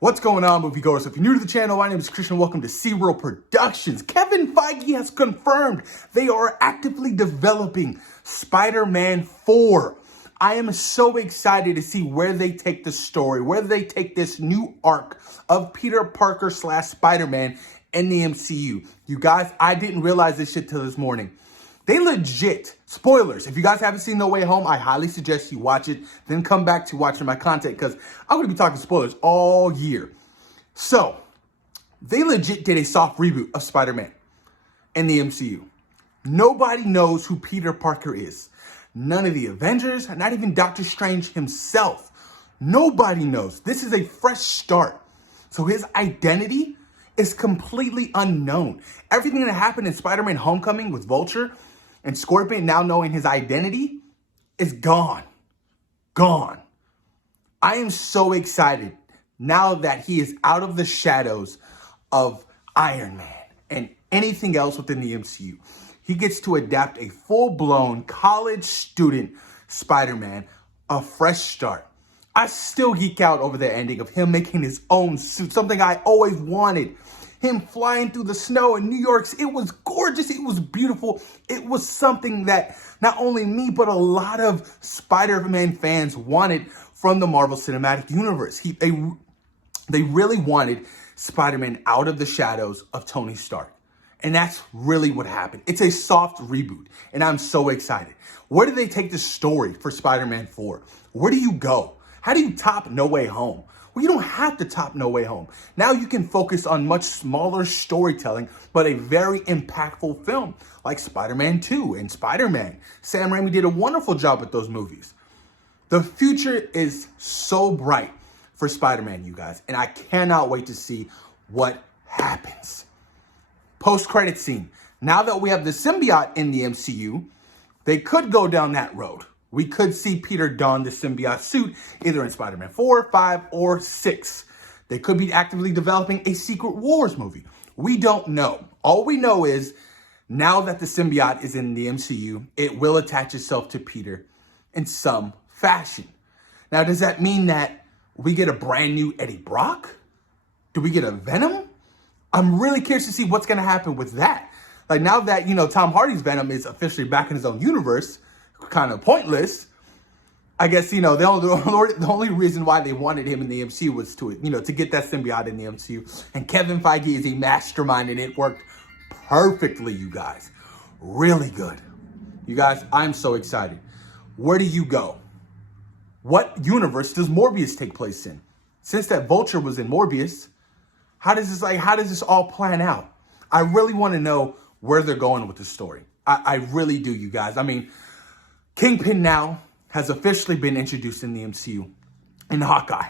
What's going on, moviegoers? If you're new to the channel, my name is Christian. Welcome to SeaWorld Productions. Kevin Feige has confirmed they are actively developing Spider-Man 4. I am so excited to see where they take the story, where they take this new arc of Peter Parker / Spider-Man in the MCU. You guys, I didn't realize this shit till this morning. They legit, spoilers, if you guys haven't seen No Way Home, I highly suggest you watch it, then come back to watching my content because I'm going to be talking spoilers all year. So, they legit did a soft reboot of Spider-Man in the MCU. Nobody knows who Peter Parker is. None of the Avengers, not even Doctor Strange himself. Nobody knows. This is a fresh start. So his identity is completely unknown. Everything that happened in Spider-Man Homecoming with Vulture and Scorpion now knowing his identity is gone. Gone. I am so excited now that he is out of the shadows of Iron Man and anything else within the MCU. He gets to adapt a full-blown college student Spider-Man, a fresh start. I still geek out over the ending of him making his own suit, something I always wanted. Him flying through the snow in New York, it was gorgeous, it was beautiful. It was something that not only me, but a lot of Spider-Man fans wanted from the Marvel Cinematic Universe. They really wanted Spider-Man out of the shadows of Tony Stark. And that's really what happened. It's a soft reboot, and I'm so excited. Where do they take the story for Spider-Man 4? Where do you go? How do you top No Way Home? Well, you don't have to top No Way Home. Now you can focus on much smaller storytelling, but a very impactful film like Spider-Man 2 and Spider-Man. Sam Raimi did a wonderful job with those movies. The future is so bright for Spider-Man, you guys, and I cannot wait to see what happens. Post-credit scene. Now that we have the symbiote in the MCU, they could go down that road. We could see Peter don the symbiote suit either in Spider-Man 4, 5, or 6. They could be actively developing a Secret Wars movie. We don't know. All we know is now that the symbiote is in the MCU, it will attach itself to Peter in some fashion. Now, does that mean that we get a brand new Eddie Brock? Do we get a Venom? I'm really curious to see what's going to happen with that. Like now that, Tom Hardy's Venom is officially back in his own universe, kind of pointless. I guess, the only reason why they wanted him in the MCU was to get that symbiote in the MCU. And Kevin Feige is a mastermind and it worked perfectly, you guys. Really good. You guys, I'm so excited. Where do you go? What universe does Morbius take place in? Since that Vulture was in Morbius, how does this all plan out? I really want to know where they're going with the story. I really do, you guys. I mean, Kingpin now has officially been introduced in the MCU in Hawkeye,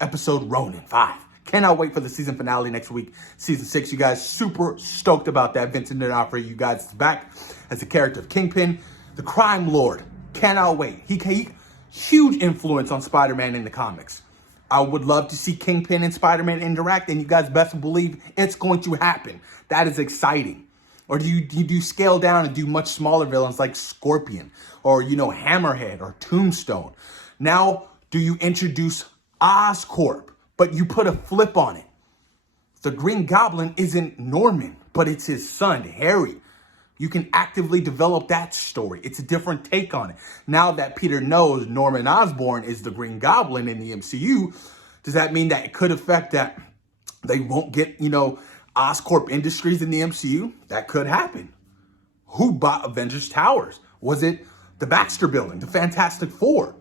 episode Ronin 5. Cannot wait for the season finale next week, season 6. You guys, super stoked about that. Vincent D'Onofrio, you guys, is back as the character of Kingpin, the crime lord. Cannot wait. He huge influence on Spider-Man in the comics. I would love to see Kingpin and Spider-Man interact, and you guys best believe it's going to happen. That is exciting. Or do you scale down and do much smaller villains like Scorpion or, Hammerhead or Tombstone? Now, do you introduce Oscorp, but you put a flip on it? The Green Goblin isn't Norman, but it's his son, Harry. You can actively develop that story. It's a different take on it. Now that Peter knows Norman Osborn is the Green Goblin in the MCU, does that mean that it could affect that they won't get, Oscorp Industries in the MCU? That could happen. Who bought Avengers Towers? Was it the Baxter Building, the Fantastic Four?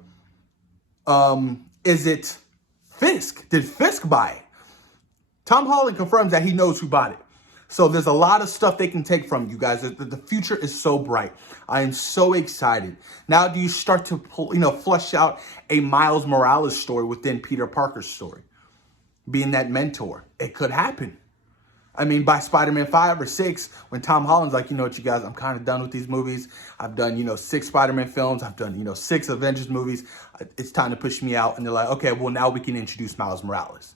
Is it Fisk? Did Fisk buy it? Tom Holland confirms that he knows who bought it. So there's a lot of stuff they can take from you guys. The future is so bright. I am so excited. Now, do you start to flesh out a Miles Morales story within Peter Parker's story? Being that mentor. It could happen. I mean, by Spider-Man 5 or 6, when Tom Holland's like, you know what, you guys, I'm kind of done with these movies. I've done, 6 Spider-Man films. I've done, 6 Avengers movies. It's time to push me out. And they're like, okay, well, now we can introduce Miles Morales.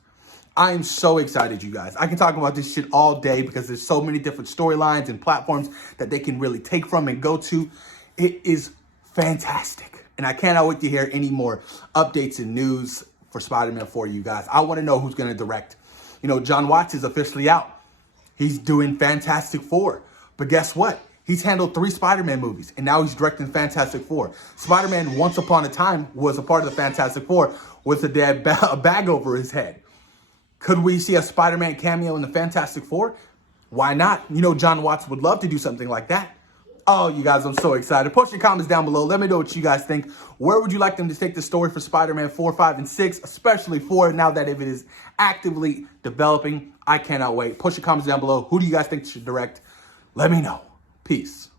I am so excited, you guys. I can talk about this shit all day because there's so many different storylines and platforms that they can really take from and go to. It is fantastic. And I cannot wait to hear any more updates and news for Spider-Man 4, you guys. I want to know who's going to direct. You know, John Watts is officially out. He's doing Fantastic Four. But guess what? He's handled 3 Spider-Man movies, and now he's directing Fantastic Four. Spider-Man, once upon a time, was a part of the Fantastic Four with a bag over his head. Could we see a Spider-Man cameo in the Fantastic Four? Why not? You know, John Watts would love to do something like that. Oh, you guys, I'm so excited. Post your comments down below. Let me know what you guys think. Where would you like them to take the story for Spider-Man 4, 5, and 6, especially 4, now that if it is actively developing? I cannot wait. Post your comments down below. Who do you guys think should direct? Let me know. Peace.